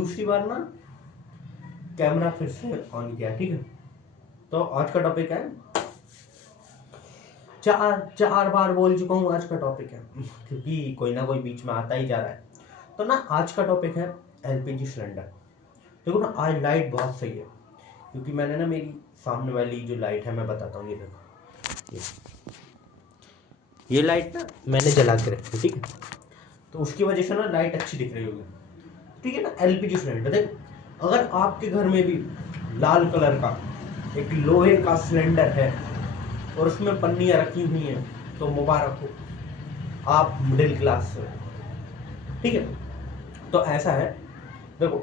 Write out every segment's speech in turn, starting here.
दूसरी बार ना कैमरा फिर से ऑन किया, ठीक है। तो आज का टॉपिक है, चार बार बोल चुका हूँ आज का टॉपिक है क्योंकि कोई ना कोई बीच में आता ही जा रहा है। तो ना आज का टॉपिक है एलपीजी सिलेंडर। देखो ना, आज लाइट बहुत सही है क्योंकि मैंने ना मेरी सामने वाली जो लाइट है मैं बताता हूँ, ये देखो, ये लाइट ना मैंने जला के रखी है, ठीक है। तो उसकी वजह से ना लाइट अच्छी दिख रही होगी, ठीक है ना। एलपीजी सिलेंडर देखो, अगर आपके घर में भी लाल कलर का एक लोहे का सिलेंडर है और उसमें पन्नियाँ रखी हुई हैं तो मुबारक हो, आप मिडिल क्लास से, ठीक है। तो ऐसा है, देखो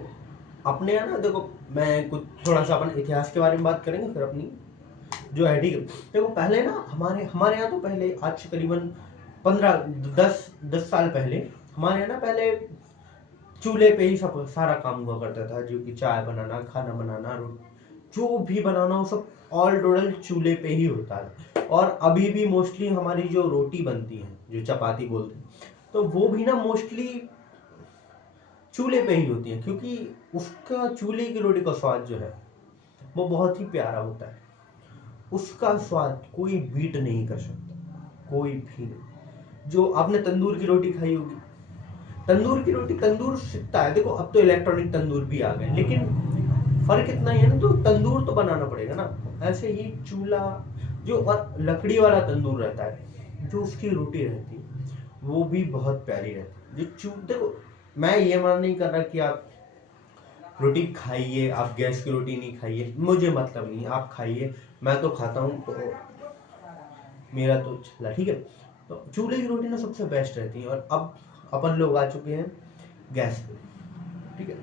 अपने यहाँ ना, देखो मैं कुछ थोड़ा सा अपन इतिहास के बारे में बात करेंगे फिर अपनी जो है, ठीक है। देखो पहले ना हमारे हमारे यहाँ तो पहले आज से करीबन 15-10 साल पहले हमारे यहाँ ना पहले चूल्हे पे ही सब सारा काम हुआ करता था, जो कि चाय बनाना, खाना बनाना, जो भी बनाना वो सब ऑल टोटल चूल्हे पे ही होता है। और अभी भी मोस्टली हमारी जो रोटी बनती है, जो चपाती बोलते हैं, तो वो भी ना मोस्टली चूल्हे पे ही होती है क्योंकि उसका चूल्हे की रोटी का स्वाद जो है वो बहुत ही प्यारा होता है। उसका स्वाद कोई बीट नहीं कर सकता, कोई भी नहीं। जो आपने तंदूर की रोटी खाई होगी, तंदूर की रोटी, तंदूर सिकता है, देखो अब तो इलेक्ट्रॉनिक तंदूर भी आ गए, लेकिन फर्क इतना ही है ना, तो तंदूर तो बनाना पड़ेगा ना। ऐसे ही चूल्हा जो और लकड़ी वाला तंदूर रहता है, जो उसकी रोटी रहती है वो भी बहुत प्यारी रहती है। जो देखो, मैं ये मान नहीं कर रहा कि आप रोटी खाइए, आप गैस की रोटी नहीं खाइए, मुझे मतलब नहीं, आप खाइए, मैं तो खाता हूँ, तो मेरा तो चला, ठीक है। तो चूल्हे की रोटी ना सबसे बेस्ट रहती है। और अब अपन लोग आ चुके हैं गैस पे, ठीक है।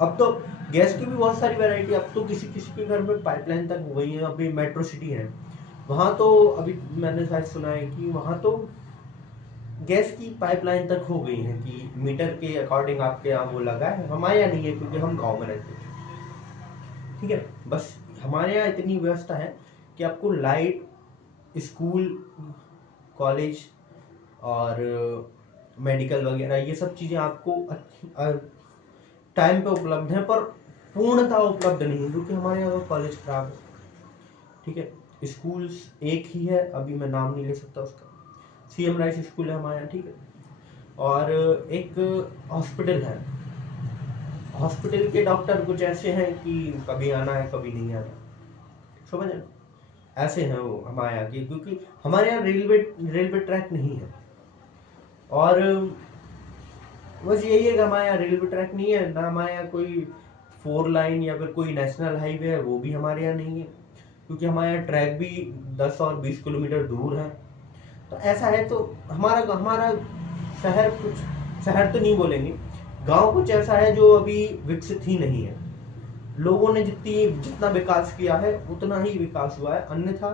अब तो गैस की भी बहुत सारी वैरायटी, अब तो किसी किसी के घर में पाइपलाइन तक हो गई है। अभी मेट्रो सिटी है वहाँ तो, अभी मैंने शायद सुना है कि वहाँ तो गैस की पाइपलाइन तक हो गई है कि मीटर के अकॉर्डिंग आपके यहाँ वो लगा है। हमारे यहाँ नहीं है क्योंकि हम गाँव में रहते हैं, ठीक है। बस हमारे यहाँ इतनी व्यवस्था है कि आपको लाइट, स्कूल, कॉलेज और मेडिकल वगैरह ये सब चीज़ें आपको टाइम पे उपलब्ध हैं, पर पूर्णतः उपलब्ध नहीं है क्योंकि हमारे यहाँ का कॉलेज खराब है, ठीक है। स्कूल्स एक ही है, अभी मैं नाम नहीं ले सकता उसका, सीएम राइस स्कूल है हमारे यहाँ, ठीक है। और एक हॉस्पिटल है, हॉस्पिटल के डॉक्टर कुछ ऐसे हैं कि कभी आना है कभी नहीं आना, समझ रहे? ऐसे हैं वो हमारे यहाँ के, क्योंकि हमारे यहाँ रेलवे रेलवे ट्रैक नहीं है। और बस यही है कि हमारे यहाँ रेलवे ट्रैक नहीं है ना, हमारे यहाँ कोई 4 लाइन या फिर कोई नेशनल हाईवे है, वो भी हमारे यहाँ नहीं है क्योंकि हमारे यहाँ ट्रैक भी 10 और 20 किलोमीटर दूर है। तो ऐसा है, तो हमारा हमारा शहर कुछ, शहर तो नहीं बोलेंगे, गांव कुछ ऐसा है जो अभी विकसित ही नहीं है। लोगों ने जितना विकास किया है उतना ही विकास हुआ है, अन्यथा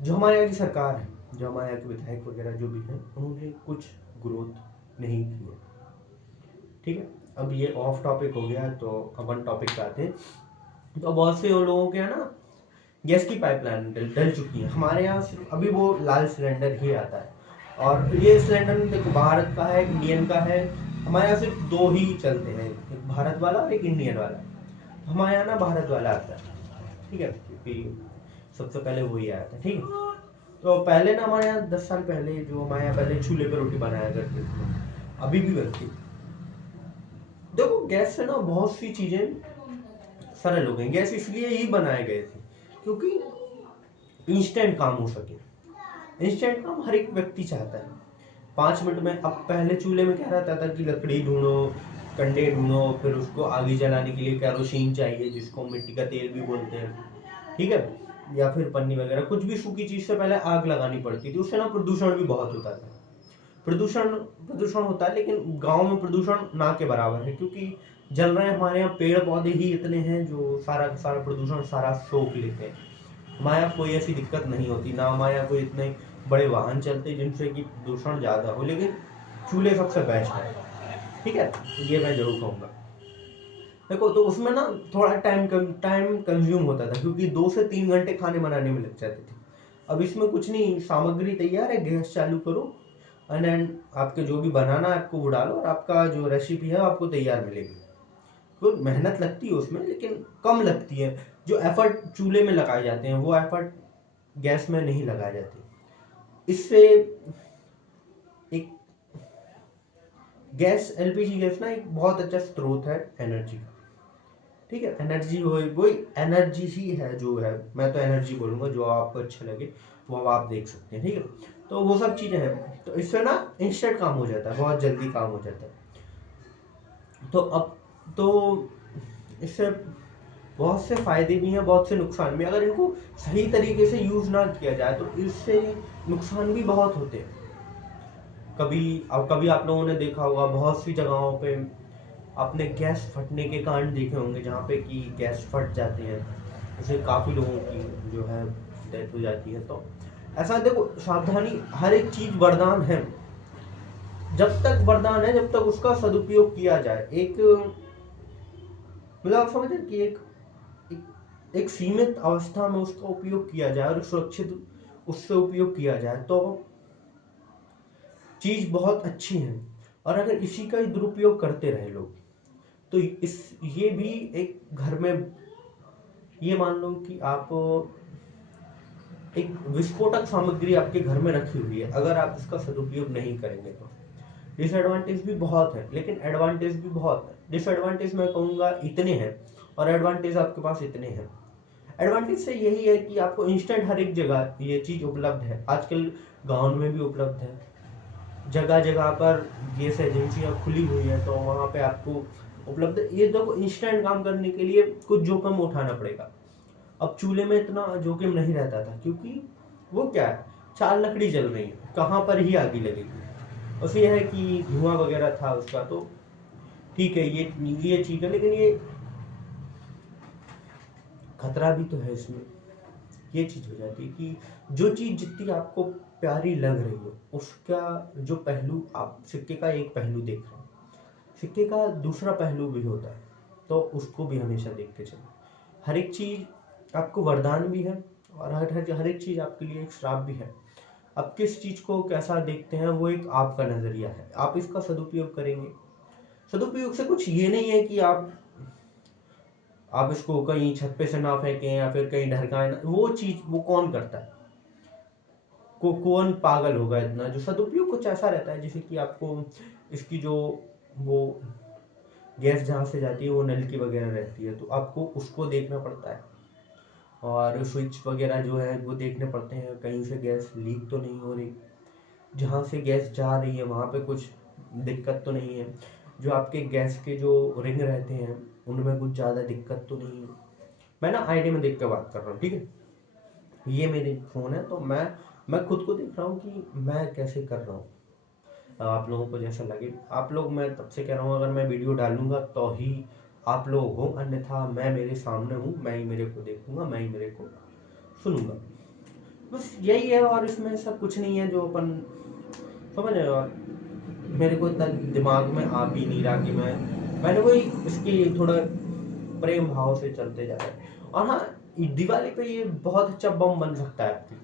जो हमारे यहाँ की सरकार है, जो हमारे यहाँ के विधायक वगैरह जो भी हैं, उन्होंने कुछ ग्रोथ नहीं की है, ठीक है। अब ये ऑफ टॉपिक हो गया, तो अपन टॉपिक पे आते हैं। तो बहुत से लोगों के यहाँ ना गैस की पाइपलाइन डल चुकी है। हमारे यहाँ सिर्फ अभी वो लाल सिलेंडर ही आता है, और ये सिलेंडर देखो भारत का है, इंडियन का है। हमारे यहाँ सिर्फ दो ही चलते हैं, एक भारत वाला और एक इंडियन वाला। हमारे यहाँ ना भारत वाला आता है, ठीक है, क्योंकि सबसे पहले वही आया था, ठीक है। तो पहले ना हमारे यहाँ 10 साल पहले, जो हमारे यहाँ पहले चूल्हे पर रोटी बनाया करते थे, अभी भी बनती। देखो गैस से ना बहुत सी चीजें सरल हो गई। गैस इसलिए ही बनाए गए थे क्योंकि इंस्टेंट काम हो सके। इंस्टेंट काम हर एक व्यक्ति चाहता है 5 मिनट में। अब पहले चूल्हे में क्या रहता था कि लकड़ी ढूंढो, कंडे ढूंढो, फिर उसको आगे जलाने के लिए केरोसिन चाहिए, जिसको मिट्टी का तेल भी बोलते हैं, ठीक है, या फिर पन्नी वगैरह, कुछ भी सूखी चीज से पहले आग लगानी पड़ती थी। उससे ना प्रदूषण भी बहुत होता था। प्रदूषण प्रदूषण होता है, लेकिन गांव में प्रदूषण ना के बराबर है क्योंकि जल रहे हैं हमारे यहाँ पेड़ पौधे ही इतने हैं जो सारा सारा प्रदूषण सारा सोख लेते हैं। हमारे यहाँ कोई ऐसी दिक्कत नहीं होती ना, हमारे यहाँ कोई इतने बड़े वाहन चलते जिनसे कि प्रदूषण ज़्यादा हो, लेकिन चूल्हे सबसे बेस्ट है, ठीक है, ये मैं जरूर कहूँगा। देखो तो उसमें ना थोड़ा टाइम कंज्यूम होता था क्योंकि 2 से 3 घंटे खाने बनाने में लग जाते थे। अब इसमें कुछ नहीं, सामग्री तैयार है, गैस चालू करो एंड आपके जो भी बनाना है आपको वो डालो और आपका जो रेसिपी है आपको तैयार मिलेगी। तो मेहनत लगती है उसमें, लेकिन कम लगती है। जो एफर्ट चूल्हे में लगाए जाते हैं वो एफर्ट गैस में नहीं लगाए जाते। इससे एक गैस, एलपीजी गैस ना एक बहुत अच्छा स्रोत है एनर्जी का। ठीक है, एनर्जी वही एनर्जी ही है जो है, मैं तो एनर्जी बोलूंगा, जो आपको अच्छा लगे वो अब आप देख सकते हैं। ठीक है, तो वो सब चीजें हैं, तो इससे ना इंस्टेंट काम हो जाता है, बहुत जल्दी काम हो जाता है। तो इससे बहुत से फायदे भी हैं, बहुत से नुकसान भी। अगर इनको सही तरीके से यूज ना किया जाए तो इससे नुकसान भी बहुत होते हैं। कभी आप लोगों ने देखा होगा बहुत सी जगहों पे आपने गैस फटने के कांड देखे होंगे, जहाँ पे कि गैस फट जाते हैं, उससे काफ़ी लोगों की जो है डेथ हो जाती है। तो ऐसा देखो, सावधानी, हर एक चीज़ वरदान है, जब तक वरदान है जब तक उसका सदुपयोग किया जाए। एक मतलब आप समझ रहे हैं कि एक सीमित अवस्था में उसका उपयोग किया जाए और सुरक्षित उससे उपयोग किया जाए तो चीज़ बहुत अच्छी है। और अगर इसी का ही दुरुपयोग करते रहे लोग तो ये भी एक घर में, ये मान लो कि आप एक विस्फोटक सामग्री आपके घर में रखी हुई है, अगर आप इसका सदुपयोग नहीं करेंगे तो डिसएडवांटेज भी बहुत है, लेकिन एडवांटेज भी बहुत है। डिसएडवांटेज मैं कहूँगा इतने हैं और एडवांटेज आपके पास इतने हैं। एडवांटेज से यही है कि आपको इंस्टेंट हर एक जगह ये चीज़ उपलब्ध है, आजकल गाँव में भी उपलब्ध है, जगह जगह पर गैस एजेंसियाँ खुली हुई हैं, तो वहाँ पे आपको उपलब्ध है। ये देखो, इंस्टेंट काम करने के लिए कुछ जोखिम उठाना पड़ेगा। अब चूल्हे में इतना जोखिम नहीं रहता था, क्योंकि वो क्या है, 4 लकड़ी जल रही है, कहाँ पर ही आग लगेगी। बस ये है कि धुआं वगैरह था उसका, तो ठीक है, ये चीज है, लेकिन ये खतरा भी तो है इसमें। ये चीज हो जाती है कि जो चीज जितनी आपको प्यारी लग रही हो, उसका जो पहलू, आप सिक्के का एक पहलू देख रहे हैं, सिक्के का दूसरा पहलू भी होता है, तो उसको भी हमेशा देखते चलो। हर एक चीज आपको वरदान भी है और हर एक चीज आपके लिए एक श्राप भी है। अब किस चीज को कैसा देखते हैं वो एक आपका नजरिया है, आप इसका सदुपयोग करेंगे। सदुपयोग से कुछ ये नहीं है कि आप इसको कहीं छत पे से ना फेंकें या फिर कहीं ढरकाएं ना, वो चीज वो कौन करता है, कौन पागल होगा इतना। जो सदुपयोग कुछ ऐसा रहता है जैसे कि आपको इसकी जो वो गैस जहाँ से जाती है वो नलकी वगैरह रहती है, तो आपको उसको देखना पड़ता है, और स्विच वगैरह जो है वो देखने पड़ते हैं कहीं से गैस लीक तो नहीं हो रही, जहाँ से गैस जा रही है वहाँ पे कुछ दिक्कत तो नहीं है, जो आपके गैस के जो रिंग रहते हैं उनमें कुछ ज़्यादा दिक्कत तो नहीं है। मैं ना आईडी में देख के बात कर रहा हूँ, ठीक है, ये मेरी फ़ोन है, तो मैं खुद को देख रहा हूँ कि मैं कैसे कर रहा हूँ। आप लोगों को जैसा लगे, आप लोग, मैं तब से कह रहा हूँ अगर मैं वीडियो डालूंगा तो ही आप लोग हो, अन्यथा मैं मेरे सामने हूँ, मैं ही मेरे को देखूंगा, मैं ही मेरे को सुनूंगा। बस यही है, और इसमें सब कुछ नहीं है जो अपन समझ रहे हो। और मेरे को इतना दिमाग में आ भी नहीं रहा कि मैंने वही इसकी थोड़ा प्रेम भाव से चलते जा रहा है। और हाँ, दिवाली पे ये बहुत अच्छा बम बन सकता है आपके,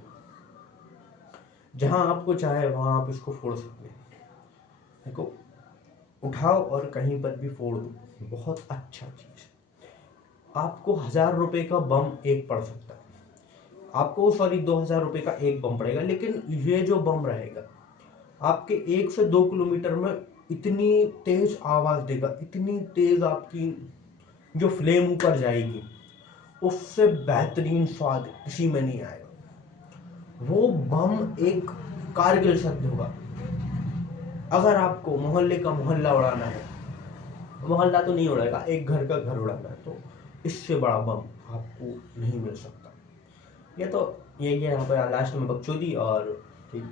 जहां आपको चाहे वहां आप इसको फोड़ सकते हैं। देखो, उठाओ और कहीं पर भी फोड़ दो, बहुत अच्छा चीज। आपको 1000 रुपए का बम एक पड़ सकता है, आपको सॉरी 2000 रुपए का एक बम पड़ेगा, लेकिन ये जो बम रहेगा आपके 1 से 2 किलोमीटर में इतनी तेज आवाज देगा, इतनी तेज आपकी जो फ्लेम ऊपर जाएगी, उससे बेहतरीन स्वाद किसी में नहीं आएगा। वो बम एक कारगिल शब्द होगा। अगर आपको मोहल्ले का मोहल्ला उड़ाना है, मोहल्ला तो नहीं उड़ेगा, एक घर का घर उड़ाना है, तो इससे बड़ा बम आपको नहीं मिल सकता। ये तो यही है, यहाँ पर लास्ट में बकचोदी और ठीक।